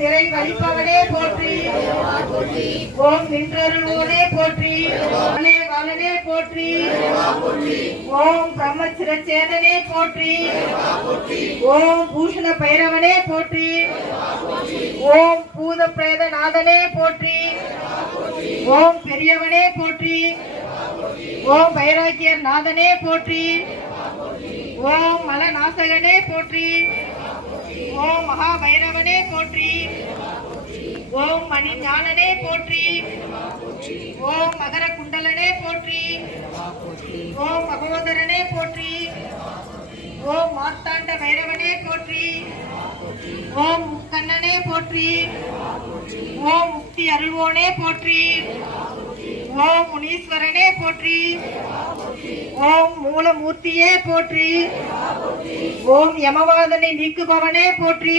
நிறைவளிப்பவனே போற்றி. ஓம் நின்றருள்வோனே போற்றி. காலனே போற்றி. ஓம் பிரம்மசிரச்சேதனே போற்றி. ஓம் பூஷண பைரவனே போற்றி. ஓம் பூத பிரேத நாதனே போற்றி. ஓம் பெரியவனே போற்றி. ஓம் வைராக்கியர் நாதனே போற்றி. ஓம் மலநாசகனே போற்றி. ஓம் மகா பைரவனே போற்றி. ஓம் மணி ஞானனே போற்றி. ஓம் மகர குண்டலனே போற்றி. ஓம் மகோதரனே போற்றி. ஓம் மார்த்தாண்ட பைரவனே போற்றி. ஓம் முக்கண்ணனே போற்றி. ஓம் முக்தி அருள்வோனே போற்றி. ஓம் முனீஸ்வரனே போற்றி. ஓம் மூலமூர்த்தியே போற்றி. ஓம் யமவாதனை நீக்குபவனே போற்றி.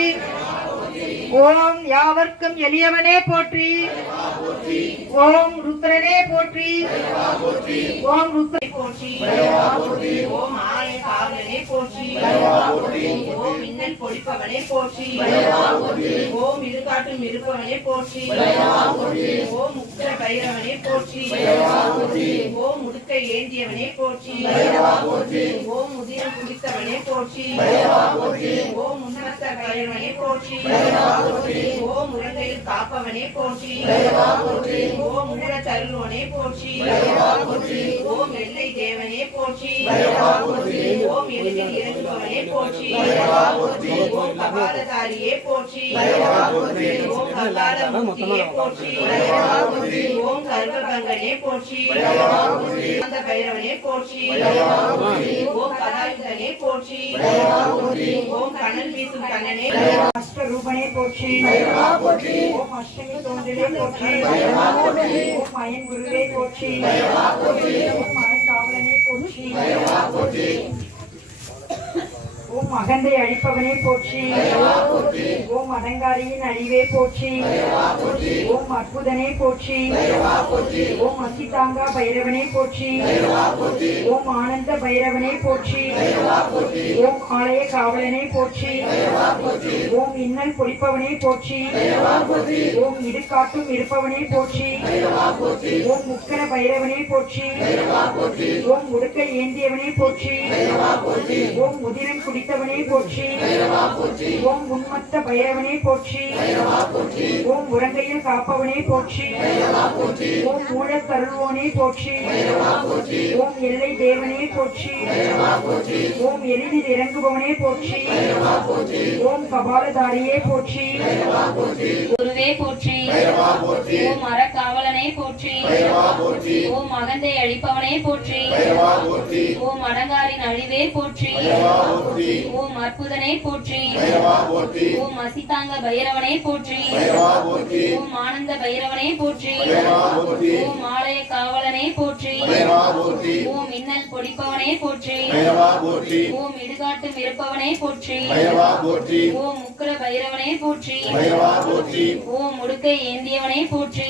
ஓம் யாவர்க்கும் எளியவனே போற்றி. ஓம் ருத்ரனே போற்றி. ஓம் ருத்ரை போற்றி. ஓம் ஆய காவலனே போற்றி. ஓம் மின்னல் பொழிப்பவனே போற்றி. ஓம் இருகாட்டும் இருப்பவனே போற்றி. ஓம் முக்த பைரவனே போற்றி. ஓம் முடுக்கை ஏந்தியவனே போற்றி. ஓம் முதிரம் குடித்தவனே போற்றி. ஓம் முன்னத்த பைரவனே போற்றி. ஓம் முழங்கையில் காப்பவனே போற்றி. ஓம் மூல தருணோனே போற்றி. ஓம் எல்லை தேவனே போற்றி. ஓம் எளிதில் இறங்குபவனே போற்றி. ஓம் கபாலதாரியே போற்றி. ஓம் கபால மூர்த்தியே போற்றி. ஓம் கர்ப்பபங்கனே போற்றி. அந்த பைரவனே போற்றி. ஓம் கதாயுதனே போற்றி. ஓம் கண்ணன் வீசும் கண்ணனே அஷ்டரூபனே போற்றி. ஓம் அஷ்டமி தோன்றிலே போற்றி. ஓம் அயன் குருவே போற்றி. ஓம் மரக்காவலனே போற்றி. ஓம் அகந்தை அழிப்பவனே போற்றி. ஓம் அடங்காரியின் அழிவே போற்றி. ஓம் அற்புதனே போற்றி. ஓம் அசிதாங்கா பைரவனே போற்றி. ஓம் ஆனந்த பைரவனே போற்றி. ஓம் ஆலய காவலனே போற்றி. ஓம் இன்னல் பொழிப்பவனே போற்றி. ஓம் இடுகாட்டும் இருப்பவனே போற்றி. ஓம் முக்கர பைரவனே போற்றி. ஓம் முடுக்கை ஏந்தியவனே போற்றி. ஓம் முதிரம் குடித்தவனே போற்றி. ஓம் உன்மத்த பைரவனே போற்றி. ஓம் உறங்கையில் காப்பவனே போற்றி. ஓம் மூல தருள்வோனே போற்றி. ஓம் எல்லை தேவனே போற்றி. ஓம் எளிதில் இறங்குபவனே போற்றி. ஓம் கபாலதாரியே போற்றி. குருவே போற்றி. ஓம் அறக்காவலனே போற்றி. ஓம் அகந்தை அழிப்பவனே போற்றி. ஓம் அடங்காரின் அழிவே போற்றி. ஓம் அற்புதனே போற்றி. ஓம் அசிதாங்க பைரவனே போற்றி. ஓம் ஆனந்த பைரவனே போற்றி. ஓம் ஆலய காவலனே போற்றி. ஓம் மின்னல் பொடிப்பவனே போற்றி. ஓம் இடுகாட்டும் இருப்பவனே போற்றி. ஓம் முக்கர பைரவனே போற்றி. ஓம் முடுக்கை ஏந்தியவனே போற்றி.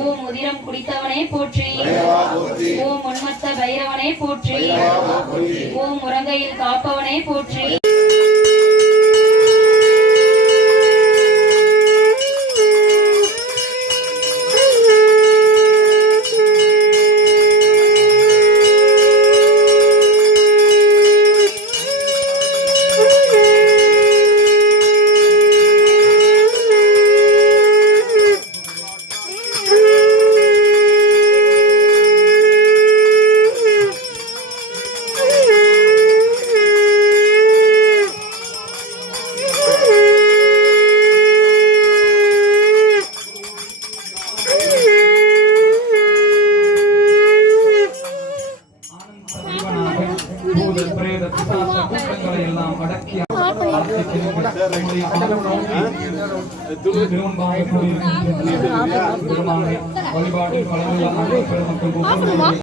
ஓம் முதிரம் குடித்தவனே போற்றி. ஓம் உன்மத்த பைரவனே போற்றி. ஓம் முரங்கையில் காப்பவனே போற்றி. வழிபாட்டில் கலந்து